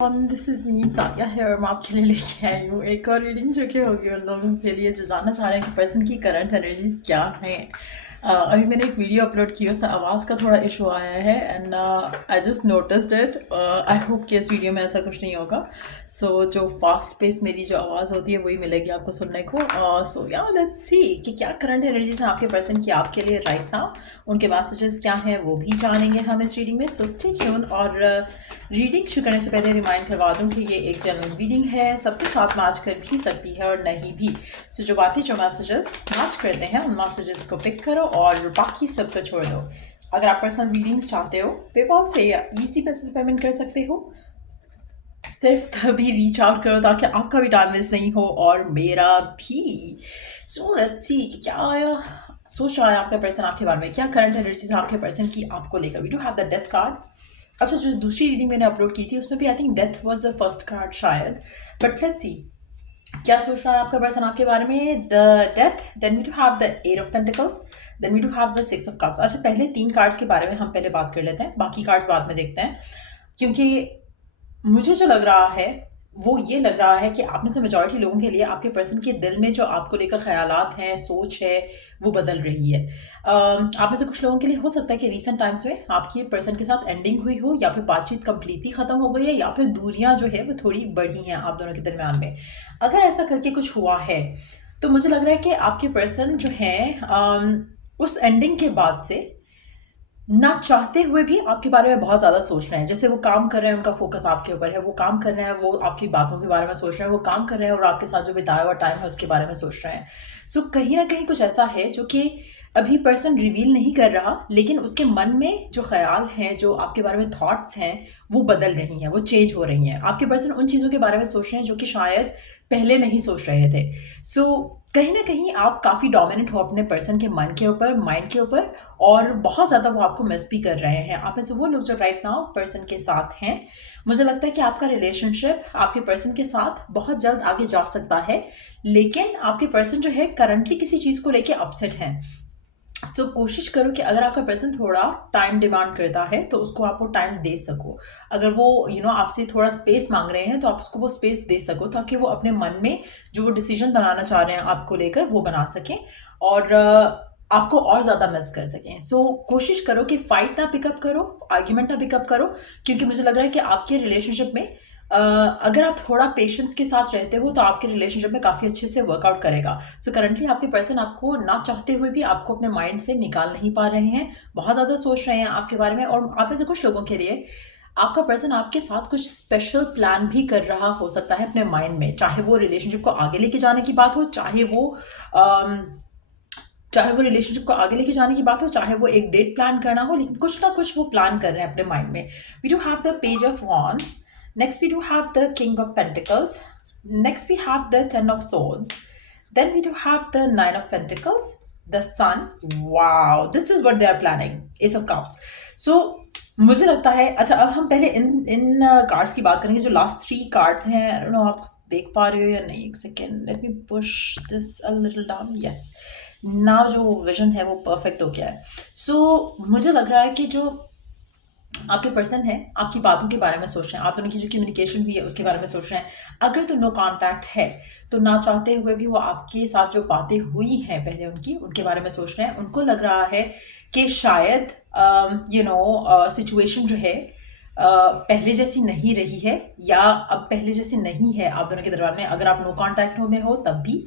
This is me साया है और मैं आपके लिए लेके आई हूँ एक और रीडिंग जो कि होगी उन लोगों के लिए जो जानना चाह रहे हैं कि पर्सन की करंट एनर्जीज क्या हैं। अभी मैंने एक वीडियो अपलोड की उससे आवाज़ का थोड़ा इशू आया है and I just noticed it. I hope कि इस वीडियो में ऐसा कुछ नहीं होगा। सो जो फास्ट पेस मेरी जो आवाज़ होती है वही मिलेगी आपको सुनने को। सो या लेट्स सी कि क्या करंट एनर्जीज हैं आपके पर्सन की आपके लिए राइट नाउ, उनके मैसेजेस क्या हैं वो भी जानेंगे हम इस रीडिंग में। So stay tune. और रीडिंग शुरू करने से पहले रिमाइंड करवा दूं कि ये एक जनरल रीडिंग है, सबके साथ मैच कर भी सकती है और नहीं भी। सो जो बातें जो मैसेजेस मैच करते हैं उन मैसेजेस को पिक करो और बाकी सब को छोड़ दो। अगर आप पर्सनल रीडिंग्स चाहते हो पेपॉल से या इजी पैसे से पेमेंट कर सकते हो। सिर्फ तभी रीच आउट करो ताकि आपका भी टाइम वेस्ट नहीं हो और मेरा भी। सो लेट्स सी कि क्या आया, सोच रहा है आपका पर्सन आपके बारे में, क्या करंट एनर्जीज है आपके पर्सन की आपको लेकर। We do have the death card. अच्छा, जो दूसरी रीडिंग मैंने अपलोड की थी उसमें भी I think death was the first card शायद, बट लेट्स सी क्या सोच रहा है आपका पर्सन आपके बारे में। The death, then we do have the eight of pentacles, then we do have the six of cups. अच्छा, पहले तीन कार्ड्स के बारे में हम पहले बात कर लेते हैं, बाकी कार्ड्स बाद में देखते हैं। क्योंकि मुझे जो लग रहा है वो ये लग रहा है कि आप में से मेजॉरिटी लोगों के लिए आपके पर्सन के दिल में जो आपको लेकर ख्यालात हैं, सोच है, वो बदल रही है। आप में से कुछ लोगों के लिए हो सकता है कि रीसेंट टाइम्स में आपकी पर्सन के साथ एंडिंग हुई हो, या फिर बातचीत कंप्लीटली ख़त्म हो गई है, या फिर दूरियां जो है वो थोड़ी बढ़ी हैं आप दोनों के दरमियान में। अगर ऐसा करके कुछ हुआ है तो मुझे लग रहा है कि आपके पर्सन जो है उस एंडिंग के बाद से ना चाहते हुए भी आपके बारे में बहुत ज़्यादा सोच रहे हैं। जैसे वो काम कर रहे हैं, उनका फोकस आपके ऊपर है, वो काम कर रहे हैं, वो आपकी बातों के बारे में सोच रहे हैं, वो काम कर रहे हैं और आपके साथ जो बिताया हुआ टाइम है उसके बारे में सोच रहे हैं। सो कहीं ना कहीं कुछ ऐसा है जो कि अभी पर्सन रिवील नहीं कर रहा, लेकिन उसके मन में जो ख्याल हैं, जो आपके बारे में थॉट्स हैं, वो बदल रही हैं, वो चेंज हो रही हैं। आपके पर्सन उन चीज़ों के बारे में सोच रहे हैं जो कि शायद पहले नहीं सोच रहे थे। सो कहीं ना कहीं आप काफ़ी डोमिनेंट हो अपने पर्सन के मन के ऊपर, माइंड के ऊपर, और बहुत ज़्यादा वो आपको मिस भी कर रहे हैं। आप में से वो लोग जो राइट नाउ पर्सन के साथ हैं, मुझे लगता है कि आपका रिलेशनशिप आपके पर्सन के साथ बहुत जल्द आगे जा सकता है, लेकिन आपके पर्सन जो है करंटली किसी चीज़ को लेके अपसेट हैं। सो कोशिश करो कि अगर आपका पर्सन थोड़ा टाइम डिमांड करता है तो उसको आप वो टाइम दे सको। अगर वो आपसे थोड़ा स्पेस मांग रहे हैं तो आप उसको वो स्पेस दे सको, ताकि वो अपने मन में जो वो डिसीजन बनाना चाह रहे हैं आपको लेकर वो बना सकें और आपको और ज़्यादा मिस कर सकें। सो कोशिश करो कि फाइट ना पिकअप करो, आर्ग्यूमेंट ना पिकअप करो, क्योंकि मुझे लग रहा है कि आपके रिलेशनशिप में अगर आप थोड़ा पेशेंस के साथ रहते हो तो आपके रिलेशनशिप में काफ़ी अच्छे से वर्कआउट करेगा। सो करंटली आपके पर्सन आपको ना चाहते हुए भी आपको अपने माइंड से निकाल नहीं पा रहे हैं, बहुत ज़्यादा सोच रहे हैं आपके बारे में। और आप में से कुछ लोगों के लिए आपका पर्सन आपके साथ कुछ स्पेशल प्लान भी कर रहा हो सकता है अपने माइंड में, चाहे वो रिलेशनशिप को आगे लेके जाने की बात हो, चाहे वो रिलेशनशिप को आगे लेके जाने की बात हो, चाहे वो एक डेट प्लान करना हो, लेकिन कुछ ना कुछ वो प्लान कर रहे हैं अपने माइंड में। We do have the page of wands, next we do have the king of pentacles, next we have the 10 of swords, then we do have the 9 of pentacles, the sun. Wow, this is what they are planning, ace of cups. So मुझे लगता है, अच्छा अब हम पहले इन इन cards की बात करेंगे जो लास्ट थ्री कार्ड्स हैं। आई डोंट नो आप देख पा रहे हो या नहीं, एक second, let me push this a little down. Yes, now जो विजन है वो परफेक्ट हो गया है। सो मुझे लग रहा है कि जो आपके पर्सन है आपकी बातों के बारे में सोच रहे हैं, आप दोनों की जो कम्युनिकेशन हुई है उसके बारे में सोच रहे हैं। अगर तो नो कांटेक्ट है तो ना चाहते हुए भी वो आपके साथ जो बातें हुई हैं पहले उनके बारे में सोच रहे हैं। उनको लग रहा है कि शायद सिचुएशन जो है पहले जैसी नहीं रही है, या अब पहले जैसी नहीं है आप दोनों के दरबार में। अगर आप नो कांटेक्ट में हो तब भी,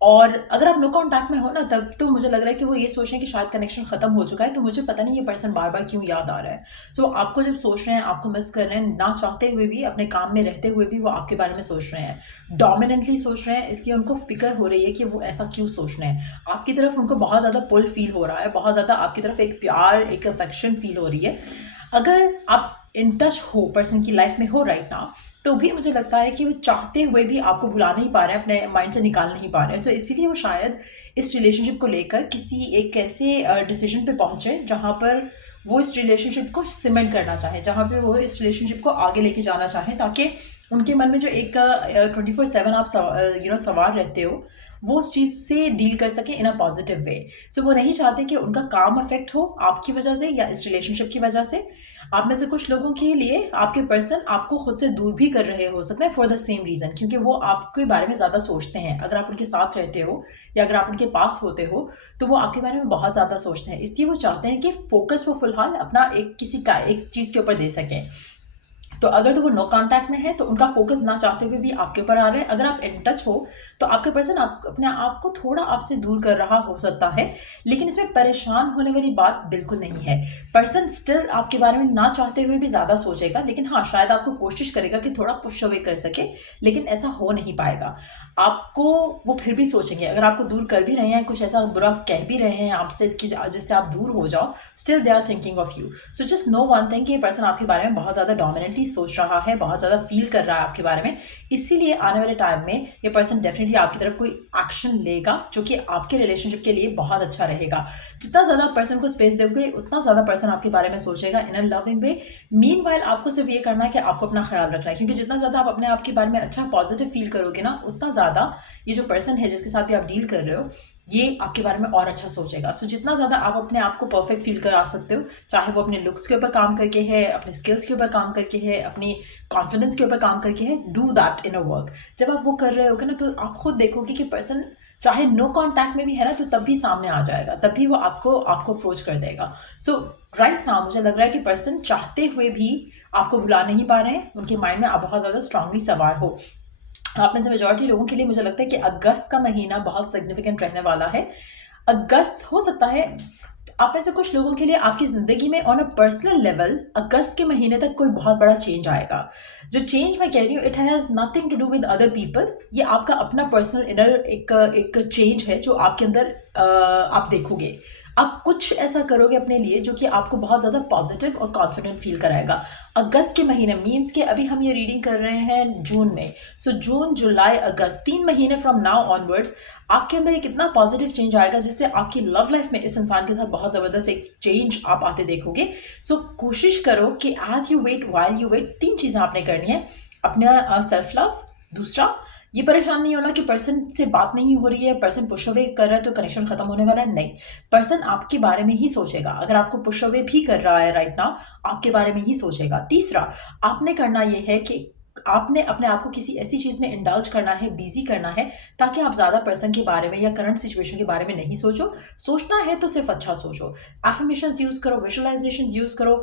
और अगर आप नो कांटेक्ट में हो ना तब तो मुझे लग रहा है कि वो ये सोच रहे हैं कि शायद कनेक्शन खत्म हो चुका है, तो मुझे पता नहीं ये पर्सन बार बार क्यों याद आ रहा है। सो आपको जब सोच रहे हैं, आपको मिस कर रहे हैं, ना चाहते हुए भी, अपने काम में रहते हुए भी वो आपके बारे में सोच रहे हैं, डोमिनेंटली सोच रहे हैं, इसलिए उनको फिक्र हो रही है कि वो ऐसा क्यों सोच रहे हैं। आपकी तरफ उनको बहुत ज़्यादा पुल फील हो रहा है, बहुत ज़्यादा आपकी तरफ एक प्यार, एक अफेक्शन फील हो रही है। अगर आप इन टच हो, पर्सन की लाइफ में हो राइट नाउ, तो भी मुझे लगता है कि वो चाहते हुए भी आपको भुला नहीं पा रहे हैं, अपने माइंड से निकाल नहीं पा रहे हैं। तो इसीलिए वो शायद इस रिलेशनशिप को लेकर किसी एक ऐसे डिसीजन पे पहुंचे जहां पर वो इस रिलेशनशिप को सीमेंट करना चाहे, जहां पे वो इस रिलेशनशिप को आगे लेके जाना चाहे, ताकि उनके मन में जो एक 24/7 आप सवार रहते हो, वो उस चीज़ से डील कर सके इन अ पॉजिटिव वे। सो वो नहीं चाहते कि उनका काम अफेक्ट हो आपकी वजह से या इस रिलेशनशिप की वजह से। आप में से कुछ लोगों के लिए आपके पर्सन आपको खुद से दूर भी कर रहे हो सकते हैं फॉर द सेम रीज़न, क्योंकि वो आपके बारे में ज़्यादा सोचते हैं। अगर आप उनके साथ रहते हो या अगर आप उनके पास होते हो तो वो आपके बारे में बहुत ज़्यादा सोचते हैं, इसलिए वो चाहते हैं कि फोकस वो फिलहाल अपना एक चीज़ के ऊपर दे सकें। तो अगर तो वो नो कांटेक्ट में है तो उनका फोकस ना चाहते हुए भी आपके ऊपर आ रहे हैं। अगर आप इन टच हो तो आपका पर्सन अपने आप को थोड़ा आपसे दूर कर रहा हो सकता है, लेकिन इसमें परेशान होने वाली बात बिल्कुल नहीं है। पर्सन स्टिल आपके बारे में ना चाहते हुए भी ज़्यादा सोचेगा, लेकिन हाँ, शायद आपको कोशिश करेगा कि थोड़ा पुश अवे कर सके, लेकिन ऐसा हो नहीं पाएगा। आपको वो फिर भी सोचेंगे, अगर आपको दूर कर भी रहे हैं, कुछ ऐसा बुरा कह भी रहे हैं आपसे कि जिससे आप दूर हो जाओ, still they are thinking of you. So just know one thing कि ये पर्सन आपके बारे में बहुत ज़्यादा डोमिनेटली सोच रहा है, बहुत ज़्यादा फील कर रहा है आपके बारे में। इसीलिए आने वाले टाइम में ये पर्सन डेफिनेटली आपकी तरफ कोई एक्शन लेगा जो कि आपके रिलेशनशिप के लिए बहुत अच्छा रहेगा। जितना ज़्यादा पर्सन को स्पेस दोगे उतना ज़्यादा पर्सन आपके बारे में सोचेगा इन अ लविंग वे। मीनवाइल आपको सिर्फ ये करना है कि आपको अपना ख्याल रखना है, क्योंकि जितना ज़्यादा आप अपने आप के बारे में अच्छा पॉजिटिव फील करोगे ना, उतना ज़्यादा ये जो पर्सन है जिसके साथ भी आप डील कर रहे हो ये आपके बारे में और अच्छा सोचेगा। सो जितना ज़्यादा आप अपने आप को परफेक्ट फील करा सकते हो, चाहे वो अपने लुक्स के ऊपर काम करके है, अपने स्किल्स के ऊपर काम करके है, अपनी कॉन्फिडेंस के ऊपर काम करके है, do that in a work. जब आप वो कर रहे होगे ना तो आप खुद देखोगे कि पर्सन चाहे नो कांटेक्ट में भी है ना तो तब भी सामने आ जाएगा, तब भी वो आपको अप्रोच कर देगा। सो राइट नाउ मुझे लग रहा है कि पर्सन चाहते हुए भी आपको भुला नहीं पा रहे हैं, उनके माइंड में आप बहुत ज़्यादा स्ट्रांगली सवार हो। आप में से मेजॉरिटी लोगों के लिए मुझे लगता है कि अगस्त का महीना बहुत सिग्निफिकेंट रहने वाला है। अगस्त हो सकता है आप में से कुछ लोगों के लिए आपकी ज़िंदगी में ऑन अ पर्सनल लेवल अगस्त के महीने तक कोई बहुत बड़ा चेंज आएगा। जो चेंज मैं कह रही हूँ it has nothing to do with other people, ये आपका अपना पर्सनल इनर एक चेंज है जो आपके अंदर आप देखोगे। आप कुछ ऐसा करोगे अपने लिए जो कि आपको बहुत ज़्यादा पॉजिटिव और कॉन्फिडेंट फील कराएगा। अगस्त के महीने मीन्स कि अभी हम ये रीडिंग कर रहे हैं जून में, सो जून जुलाई अगस्त 3 महीने फ्रॉम नाउ ऑनवर्ड्स आपके अंदर एक इतना पॉजिटिव चेंज आएगा जिससे आपकी लव लाइफ में इस इंसान के साथ बहुत ज़बरदस्त एक चेंज आप आते देखोगे। सो कोशिश करो कि as you wait while you wait 3 चीज़ें आपने करनी है। अपना सेल्फ लव, दूसरा ये परेशान नहीं होना कि पर्सन से बात नहीं हो रही है, पर्सन पुश अवे कर रहा है तो कनेक्शन खत्म होने वाला है, नहीं, पर्सन आपके बारे में ही सोचेगा। अगर आपको पुश अवे भी कर रहा है राइट नाउ, आपके बारे में ही सोचेगा। तीसरा आपने करना ये है कि आपने अपने आप को किसी ऐसी चीज़ में इंडल्ज करना है, बिजी करना है, ताकि आप ज़्यादा पर्सन के बारे में या करंट सिचुएशन के बारे में नहीं सोचो। सोचना है तो सिर्फ अच्छा सोचो। एफर्मेशंस यूज़ करो, विजुअलाइजेशन यूज़ करो,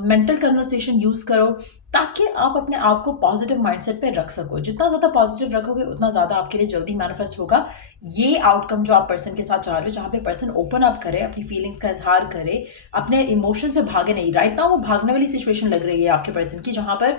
मेंटल कन्वर्सेशन यूज़ करो, ताकि आप अपने आप को पॉजिटिव माइंडसेट पे रख सको। जितना ज़्यादा पॉजिटिव रखोगे उतना ज़्यादा आपके लिए जल्दी मैनिफेस्ट होगा ये आउटकम जो आप पर्सन के साथ चाह रहे हो, जहाँ पे पर्सन ओपन अप करे, अपनी फीलिंग्स का इजहार करे, अपने इमोशन से भागे नहीं। राइट नाउ वो भागने वाली सिचुएशन लग रही है आपके पर्सन की, जहाँ पर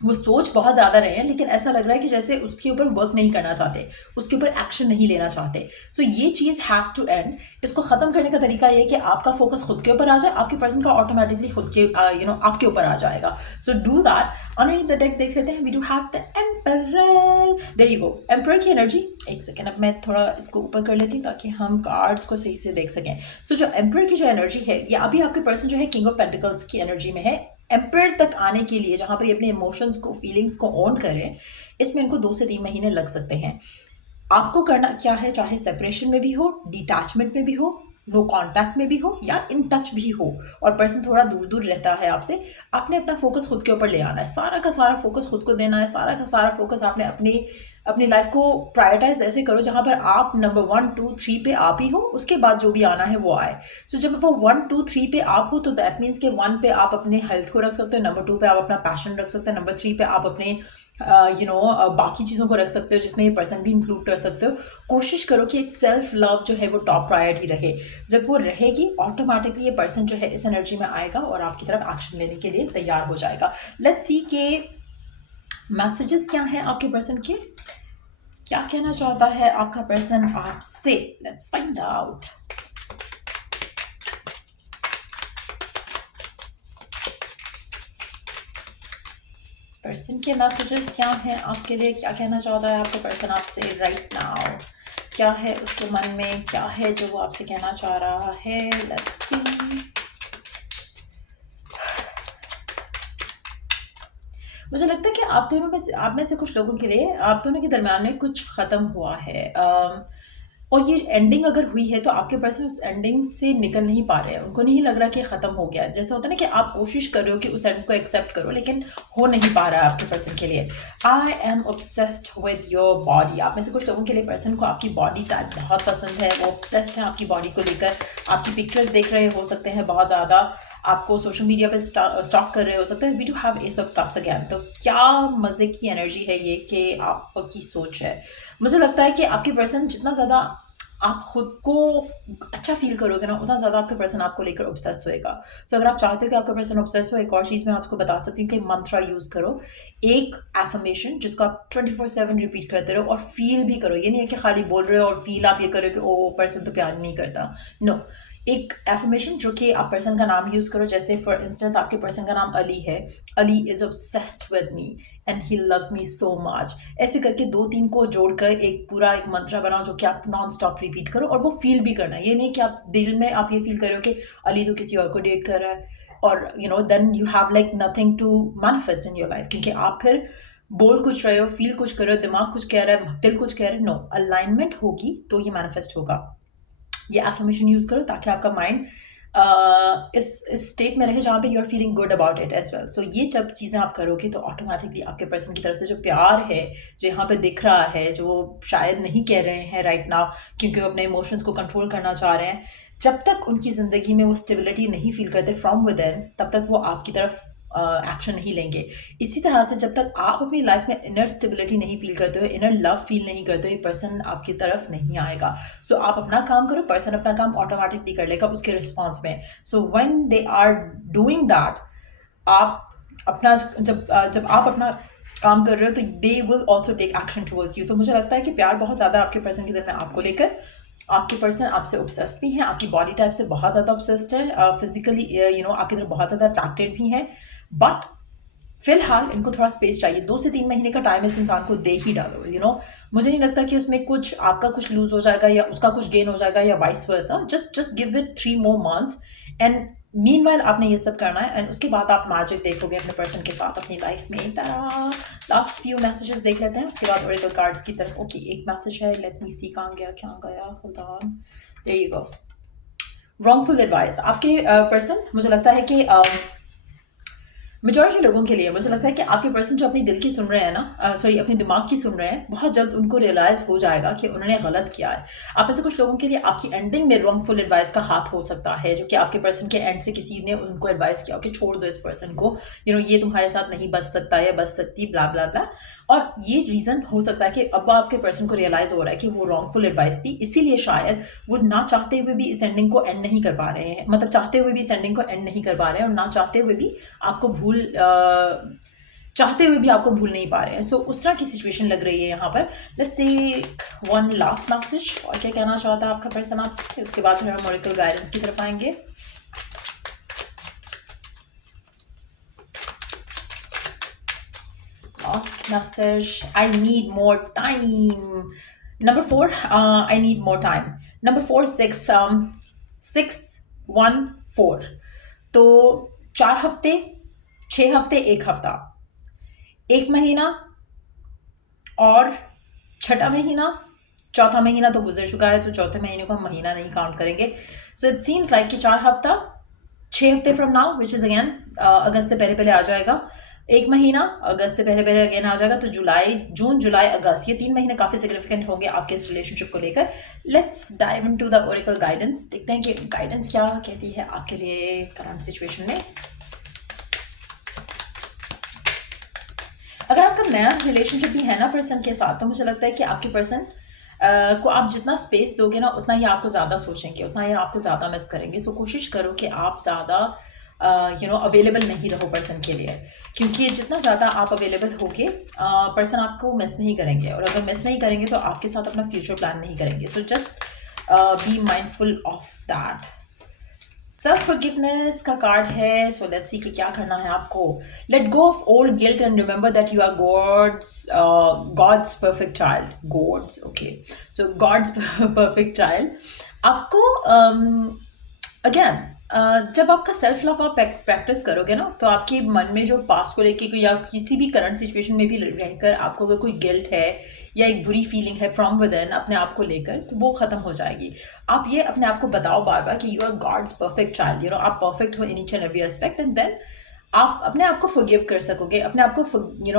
वो सोच बहुत ज़्यादा रहे हैं, लेकिन ऐसा लग रहा है कि जैसे उसके ऊपर वर्क नहीं करना चाहते, उसके ऊपर एक्शन नहीं लेना चाहते। सो ये चीज़ हैज़ टू एंड। इसको ख़त्म करने का तरीका ये है कि आपका फोकस खुद के ऊपर आ जाए, आपके पर्सन का ऑटोमेटिकली खुद के आपके ऊपर आ जाएगा। So do that. On the deck देख लेते हैं, we do have the emperor. There you go, emperor की एनर्जी। एक सेकेंड, अब मैं थोड़ा इसको ऊपर कर लेती हूँ ताकि हम कार्ड्स को सही से देख सकें। सो जो एम्परर की जो एनर्जी है, ये अभी आपके पर्सन जो है किंग ऑफ पेंटिकल्स की एनर्जी में है। एम्परर तक आने के लिए, जहाँ पर ये अपने इमोशंस को, फीलिंग्स को ऑन करें, इसमें इनको 2 से 3 महीने लग सकते हैं। आपको करना क्या है, चाहे सेपरेशन में भी हो, डिटैचमेंट में भी हो, नो कांटेक्ट में भी हो या इन टच भी हो और पर्सन थोड़ा दूर दूर रहता है आपसे, आपने अपना फोकस खुद के ऊपर ले आना है। सारा का सारा फोकस खुद को देना है, सारा का सारा फोकस आपने अपनी लाइफ को प्रायोरिटाइज ऐसे करो जहाँ पर आप नंबर 1 2 3 पे आप ही हो, उसके बाद जो भी आना है वो आए। सो जब वो 1 2 3 पे आप हो तो दैट मीन्स के 1 पे आप अपने हेल्थ को रख सकते हो, नंबर 2 पे आप अपना पैशन रख सकते हो, नंबर 3 पे आप अपने बाकी चीज़ों को रख सकते हो जिसमें ये पर्सन भी इंक्लूड कर सकते हो। कोशिश करो कि सेल्फ लव जो है वो टॉप प्रायोरिटी रहे। जब वो रहेगी ऑटोमेटिकली ये पर्सन जो है इस एनर्जी में आएगा और आपकी तरफ एक्शन लेने के लिए तैयार हो जाएगा। लेट्स सी के मैसेजेस क्या हैं आपके पर्सन के, क्या कहना चाहता है आपका पर्सन आपसे। Let's find out. पर्सन के मैसेजेस क्या हैं आपके लिए, क्या कहना चाहता है आपका पर्सन आपसे राइट नाउ, क्या है उसके मन में, क्या है जो वो आपसे कहना चाह रहा है। Let's see. मुझे लगता है कि आप में से कुछ लोगों के लिए आप दोनों के दरम्यान में कुछ ख़त्म हुआ है। और ये एंडिंग अगर हुई है तो आपके पर्सन उस एंडिंग से निकल नहीं पा रहे हैं, उनको नहीं लग रहा कि ख़त्म हो गया है। जैसे होता है ना कि आप कोशिश कर रहे हो कि उस एंड को एक्सेप्ट करो, लेकिन हो नहीं पा रहा है आपके पर्सन के लिए। I am obsessed with your body. आप में से कुछ लोगों के लिए पर्सन को आपकी बॉडी टाइप बहुत पसंद है, वो ऑब्सेस्ड है आपकी बॉडी को लेकर। आपकी पिक्चर्स देख रहे हो सकते हैं बहुत ज़्यादा, आपको सोशल मीडिया पे स्टॉक कर रहे हो सकते हैं। We do have ace of cups again. तो क्या मज़े की एनर्जी है ये कि आपकी सोच है। मुझे लगता है कि आपके पर्सन जितना ज़्यादा आप खुद को अच्छा फील करोगे ना, उतना ज़्यादा आपके पर्सन आपको लेकर ऑब्सेस होएगा। सो अगर आप चाहते हो कि आपका पर्सन ऑब्सेस हो, एक और चीज़ मैं आपको बता सकती हूँ कि मंत्रा यूज़ करो, एक एफर्मेशन जिसको आप 24/7 रिपीट करते रहो और फील भी करो। ये नहीं है कि खाली बोल रहे हो और फील आप ये करो कि ओ पर्सन तो प्यार नहीं करता। नो, एक एफर्मेशन जो कि आप पर्सन का नाम यूज़ करो। जैसे फॉर इंस्टेंस आपके पर्सन का नाम अली है, Ali is obsessed with me and he loves me so much. ऐसे करके 2-3 को जोड़कर एक पूरा एक मंत्र बनाओ जो कि आप नॉन स्टॉप रिपीट करो, और वो फील भी करना है। ये नहीं कि आप दिल में आप ये फील कर रहे हो कि अली तो किसी और को डेट कर रहा है, और then you have like nothing to manifest in your life, क्योंकि आप फिर बोल कुछ रहे हो, फील कुछ कर रहे हो, दिमाग कुछ कह रहा है, दिल कुछ कह रहा है। नो, अलाइनमेंट होगी तो ये मैनिफेस्ट होगा। ये एफर्मेशन यूज़ करो ताकि आपका माइंड इस स्टेट में रहे जहाँ पे you are feeling good about it as well. So ये जब चीज़ें आप करोगे तो ऑटोमेटिकली आपके पर्सन की तरफ से जो प्यार है, जो यहाँ पे दिख रहा है, जो वो शायद नहीं कह रहे हैं राइट नाउ क्योंकि वो अपने इमोशंस को कंट्रोल करना चाह रहे हैं, जब तक उनकी ज़िंदगी में वो स्टेबिलिटी नहीं फील करते फ्रॉम विद इन, तब तक वो आपकी तरफ एक्शन नहीं लेंगे। इसी तरह से जब तक आप अपनी लाइफ में इनर स्टेबिलिटी नहीं फील करते हो, इनर लव फील नहीं करते हो, ये पर्सन आपकी तरफ नहीं आएगा। सो आप अपना काम करो, पर्सन अपना काम ऑटोमेटिकली कर लेगा उसके रिस्पॉन्स में। So when they are doing that, आप अपना जब आप अपना काम कर रहे हो तो they will also take action towards you. तो मुझे लगता है कि प्यार बहुत ज़्यादा आपके पर्सन के दिल में आपको लेकर। आपके पर्सन आपसे ऑब्सेस्ड भी हैं, आपकी बॉडी टाइप से बहुत ज़्यादा ऑब्सेस्ड है, फिजिकली आपकी तरफ बहुत ज़्यादा अट्रैक्टेड भी हैं, बट फिलहाल इनको थोड़ा स्पेस चाहिए। 2 से 3 महीने का टाइम इस इंसान को दे ही डालो। मुझे नहीं लगता कि उसमें कुछ आपका कुछ लूज हो जाएगा या उसका कुछ गेन हो जाएगा या vice versa. Just give it 3 more months and meanwhile आपने ये सब करना है, एंड उसके बाद आप मैजिक देखोगे अपने पर्सन के साथ अपनी लाइफ में। लास्ट फ्यू मैसेजेस देख लेते हैं, उसके बाद ओरेकल कार्ड्स की तरफ। ओके, एक मैसेज है, लेट मी सी कहाँ गया क्या गया, hold on, there you go. Wrongful advice. आपके पर्सन मुझे लगता है कि मेजॉरिटी लोगों के लिए मुझे लगता है कि आपके पर्सन जो अपनी दिल की सुन रहे हैं ना, सॉरी अपने दिमाग की सुन रहे हैं, बहुत जल्द उनको रियलाइज़ हो जाएगा कि उन्होंने गलत किया है। आप में से कुछ लोगों के लिए आपकी एंडिंग में रॉन्गफुल एडवाइस का हाथ हो सकता है, जो कि आपके पर्सन के एंड से किसी ने उनको एडवाइस किया हो कि छोड़ दो इस पर्सन को, ये तुम्हारे साथ नहीं बच सकता या बच सकती, ब्ला ब्ला ब्ला। और ये रीज़न हो सकता है कि अब आपके पर्सन को रियलाइज़ हो रहा है कि वो रॉन्गफुल एडवाइस थी, इसीलिए शायद वो ना चाहते हुए भी इस एंडिंग को एंड नहीं कर पा रहे हैं, मतलब चाहते हुए भी इस एंडिंग को एंड नहीं कर पा रहे हैं, और ना चाहते हुए भी आपको चाहते हुए भी आपको भूल नहीं पा रहे हैं। सो उस तरह की सिचुएशन लग रही है यहाँ पर। Let's see one last message, और क्या कहना चाहता है आपका पर्सन आपसे, उसके बाद फिर हम ओरेकल गाइडेंस की तरफ आएंगे। Last message, I need more time. Number 4, I need more time. Number 4, 6, 1, 4। तो 4 हफ्ते, 6 हफ्ते, 1 हफ्ता, 1 महीना और छठा महीना, चौथा महीना तो गुजर चुका है, तो चौथे महीने को हम महीना नहीं काउंट करेंगे। सो इट सीम्स लाइक कि 4 हफ्ता, 6 हफ्ते from now, which is again August से पहले पहले आ जाएगा। 1 महीना अगस्त से पहले पहले अगेन आ जाएगा, तो जून जुलाई अगस्त, ये 3 महीने काफ़ी सिग्निफिकेंट होंगे आपके इस रिलेशनशिप को लेकर। Let's dive into the Oracle guidance, देखते हैं कि गाइडेंस क्या कहती है आपके लिए करंट सिचुएशन में। अगर आपका नया रिलेशनशिप भी है ना पर्सन के साथ, तो मुझे लगता है कि आपके पर्सन को आप जितना स्पेस दोगे ना, उतना ही आपको ज़्यादा सोचेंगे, उतना ही आपको ज़्यादा मिस करेंगे। सो कोशिश करो कि आप ज़्यादा अवेलेबल नहीं रहो पर्सन के लिए, क्योंकि जितना ज़्यादा आप अवेलेबल होगे पर्सन आपको मिस नहीं करेंगे, और अगर मिस नहीं करेंगे तो आपके साथ अपना फ्यूचर प्लान नहीं करेंगे। So just be mindful of that. Self forgiveness का कार्ड है, सो लेट्स सी कि क्या करना है आपको। Let go of old guilt and remember that you are God's perfect child. God's, okay, so God's perfect child. आपको again जब आपका सेल्फ लव आप प्रैक्टिस करोगे ना, तो आपके मन में जो पास्ट को लेके कोई या किसी भी करंट सिचुएशन में भी रहकर आपको अगर कोई गिल्ट है या एक बुरी फीलिंग है फ्रॉम विद इन अपने आप को लेकर, तो वो खत्म हो जाएगी। आप ये अपने आप को बताओ बार बार कि you are God's perfect child, आप परफेक्ट हो in each and every aspect, and then आप अपने आप को फॉरगिव कर सकोगे, अपने आप को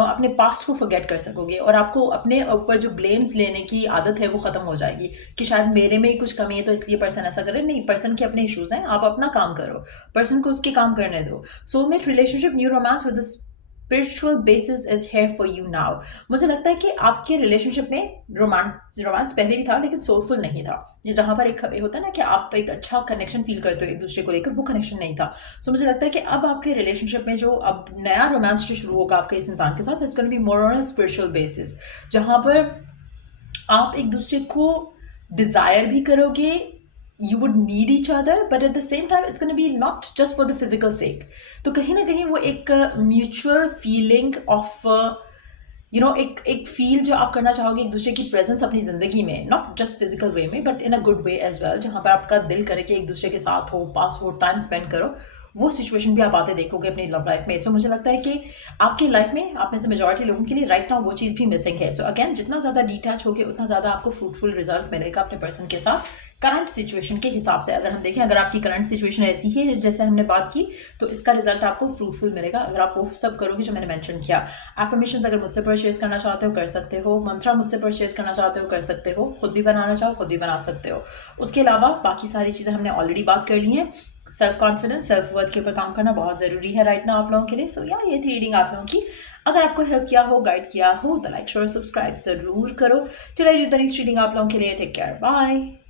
अपने पास्ट को फॉरगेट कर सकोगे, और आपको अपने ऊपर जो ब्लेम्स लेने की आदत है वो खत्म हो जाएगी कि शायद मेरे में ही कुछ कमी है तो इसलिए पर्सन ऐसा करे। नहीं, पर्सन के अपने इश्यूज हैं, आप अपना काम करो, पर्सन को उसके काम करने दो। Soulmate relationship, new romance with spiritual basis is here for you now. मुझे लगता है कि आपके रिलेशनशिप में रोमांस पहले भी था, लेकिन सोलफुल नहीं था। ये जहाँ पर एक होता है ना कि आप एक अच्छा कनेक्शन फील करते हो एक दूसरे को लेकर, वो कनेक्शन नहीं था। सो मुझे लगता है कि अब आपके रिलेशनशिप में जो अब नया रोमांस जो शुरू होगा आपके इस इंसान के साथ, it's gonna be more on a spiritual basis, जहाँ पर आप एक दूसरे को डिजायर भी करोगे, you would need each other, but at the same time it's going to be not just for the physical sake। तो कहीं ना कहीं वो एक म्यूचुअल फीलिंग ऑफ एक फील जो आप करना चाहोगे एक दूसरे की प्रेजेंस अपनी जिंदगी में, नॉट जस्ट फिजिकल वे में but in a good way as well, जहाँ पर आपका दिल करे कि एक दूसरे के साथ हो, पास हो, टाइम स्पेंड करो। वो सिचुएशन भी आप आते देखोगे अपनी लव लाइफ में। सो मुझे लगता है कि आपकी लाइफ में आप में से मेजॉरिटी लोगों के लिए राइट नाउ वो चीज़ भी मिसिंग है। सो अगेन, जितना ज़्यादा डिटैच होगे उतना ज़्यादा आपको फ्रूटफुल रिजल्ट मिलेगा अपने पर्सन के साथ करंट सिचुएशन के हिसाब से। अगर हम देखें, अगर आपकी करंट सिचुएशन ऐसी है जैसे हमने बात की, तो इसका रिजल्ट आपको फ्रूटफुल मिलेगा अगर आप वो सब करोगे जो मैंने मेंशन किया। एफर्मेशंस अगर मुझसे परचेज करना चाहते हो कर सकते हो, मंत्रा मुझसे परचेज करना चाहते हो कर सकते हो, खुद भी बनाना चाहो खुद भी बना सकते हो। उसके अलावा बाकी सारी चीज़ें हमने ऑलरेडी बात कर ली हैं। सेल्फ कॉन्फिडेंस, सेल्फ वर्थ के ऊपर काम करना बहुत ज़रूरी है राइट नाउ आप लोगों के लिए। सो या ये थी रीडिंग आप लोगों की। अगर आपको हेल्प किया हो, गाइड किया हो, तो लाइक शेयर सब्सक्राइब जरूर करो। चलिए, नेक्स्ट रीडिंग आप लोगों के लिए। Take care, bye.